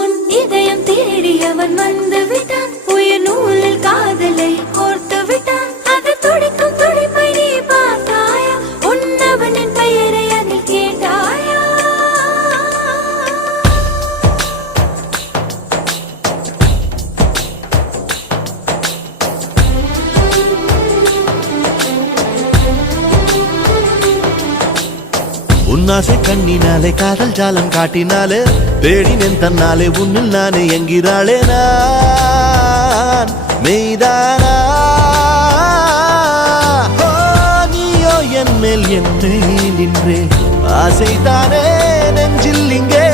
உன் இதயம் தேடி அவன் வந்து விட்டான், உயிர் நூலில் காதலை கோர்த்து விட்டான். அது துடிக்கும் துடிப்பை நீ பார்த்தாயா, உன்னவனின் பெயரை அதில் கேட்டாயா? உன்னாசை கண்ணினாலே காதல் ஜாலம் காட்டினாலே தேடினேன் தன்னாலே உன்னில் நானே என்கிறாளே நான் மெய்தானா? நீயோ என் மேல் என்னை நின்றே ஆசைதானே நெஞ்சில் இங்கே